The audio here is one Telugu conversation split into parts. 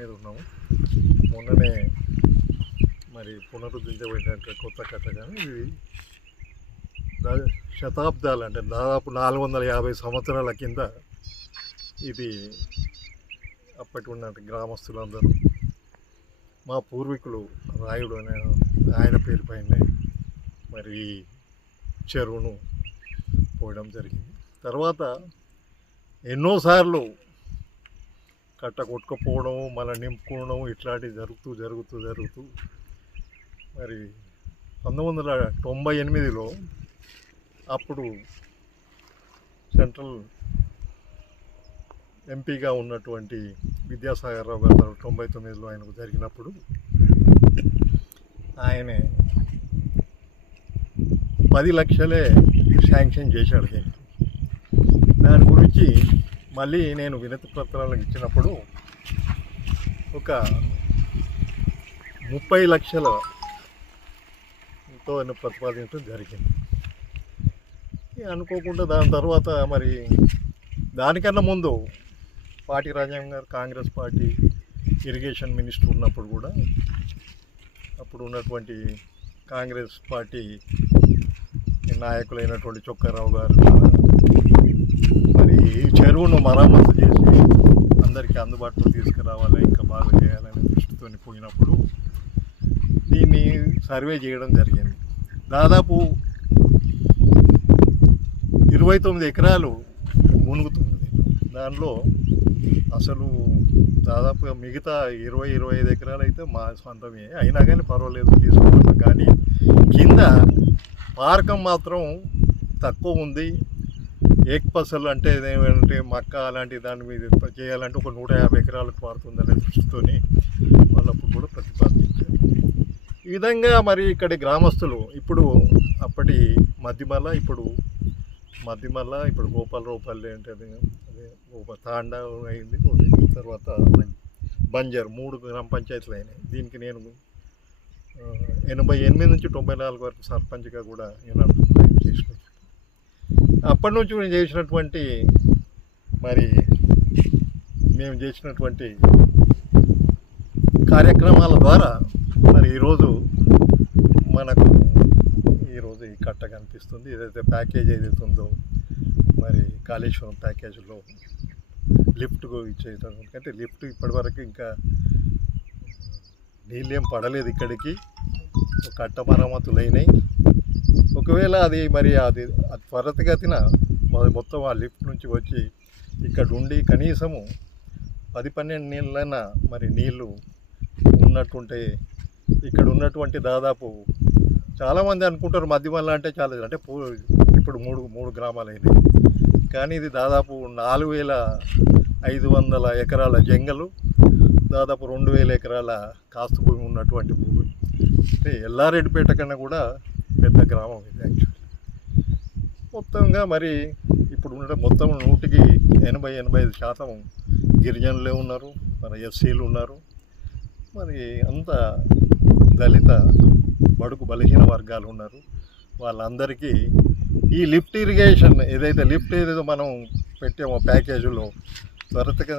మీద ఉన్నాము. మొన్ననే మరి పునరుద్ధరించబడినట్టు కొత్త కట్ట, కానీ ఇది శతాబ్దాలు అంటే దాదాపు 450 సంవత్సరాల కింద ఇది అప్పటి ఉన్న గ్రామస్తులందరూ మా పూర్వీకులు రాయుడు అనే ఆయన పేరు పైనే మరి చెరువును పోయడం జరిగింది. తర్వాత ఎన్నోసార్లు కట్ట కొట్టుకుపోవడం, మళ్ళీ నింపుకోవడం ఇట్లాంటివి జరుగుతూ మరి 1998లో అప్పుడు సెంట్రల్ ఎంపీగా ఉన్నటువంటి విద్యాసాగర్ రావు గారు 99లో ఆయనకు జరిగినప్పుడు ఆయనే 10 లక్షలే శాంక్షన్ చేశాడు. దాని గురించి మళ్ళీ నేను వినతి పత్రాలకు ఇచ్చినప్పుడు ఒక 30 లక్షలతో ప్రతిపాదించడం జరిగింది. అనుకోకుండా దాని తర్వాత మరి దానికన్నా ముందు పార్టీ రాజ్యాంగం గారు కాంగ్రెస్ పార్టీ ఇరిగేషన్ మినిస్టర్ ఉన్నప్పుడు కూడా అప్పుడు ఉన్నటువంటి కాంగ్రెస్ పార్టీ నాయకులైనటువంటి చొక్కారావు గారు మరి ఈ చెరువును మరమ్మతు చేసి అందరికీ అందుబాటులో తీసుకురావాలి, ఇంకా బాగా చేయాలనే దృష్టితో పోయినప్పుడు దీన్ని సర్వే చేయడం జరిగింది. దాదాపు 29 ఎకరాలు మునుగుతుంది. దానిలో అసలు దాదాపు మిగతా 20-25 ఎకరాలు అయితే మా సొంతమే అయినా కానీ పర్వాలేదు తీసుకుంటున్నాం. కానీ కింద పార్కం మాత్రం తక్కువ ఉంది. ఏక్పసలు అంటే ఏమంటే మక్క అలాంటి దాని మీద చేయాలంటే ఒక 150 ఎకరాలకు పారుతుందనే దృష్టితో వాళ్ళప్పుడు కూడా ప్రతిపాదించారు. ఈ విధంగా మరి ఇక్కడి గ్రామస్తులు ఇప్పుడు అప్పటి మధ్యమల్ల ఇప్పుడు గోపాలరావుపల్లి అంటే అదే తాండా అయింది, తర్వాత బంజర్ 3 గ్రామ పంచాయతీలు అయినాయి. దీనికి నేను 88 నుంచి 94 వరకు సర్పంచ్గా కూడా నేను చేసినాను. అప్పటి నుంచి మేము చేసినటువంటి కార్యక్రమాల ద్వారా మరి ఈరోజు ఈ కట్ట కనిపిస్తుంది. ఏదైతే ప్యాకేజ్ ఏదైతే ఉందో మరి కాళేశ్వరం ప్యాకేజీలో లిఫ్ట్ ఇచ్చేయడం, ఎందుకంటే లిఫ్ట్ ఇప్పటివరకు ఇంకా నీళ్ళేం పడలేదు ఇక్కడికి, కట్ట మరమ్మతులు అయినాయి. ఒకవేళ అది త్వరితగతిన మొత్తం ఆ లిఫ్ట్ నుంచి వచ్చి ఇక్కడ ఉండి కనీసము 10-12 నీళ్ళైనా మరి నీళ్ళు ఉన్నట్టుంటే ఇక్కడ ఉన్నటువంటి దాదాపు చాలామంది అనుకుంటారు మధ్యమల్ల అంటే చాలా అంటే ఇప్పుడు మూడు గ్రామాలు అయినాయి. కానీ ఇది దాదాపు 4,500 ఎకరాల జంగలు, దాదాపు 2,000 ఎకరాల కాస్తు భూమి ఉన్నటువంటి భూమి. అంటే ఎల్లారెడ్డిపేట కన్నా కూడా పెద్ద గ్రామం ఇది యాక్చువల్లీ. మొత్తంగా మరి ఇప్పుడు మొత్తం 100-85% గిరిజనులే ఉన్నారు, మన ఎస్సీలు ఉన్నారు, మరి అంత దళిత బడుగు బలహీన వర్గాలు ఉన్నారు. వాళ్ళందరికీ ఈ లిఫ్ట్ ఇరిగేషన్ ఏదైతే మనం పెట్టామో ప్యాకేజీలో త్వరితగా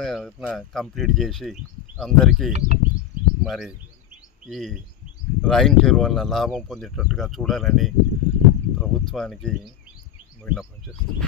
కంప్లీట్ చేసి అందరికీ మరి ఈ రాయిన్ చెరువు వల్ల లాభం పొందేటట్టుగా చూడాలని ప్రభుత్వానికి విన్నపం చేస్తున్నాం.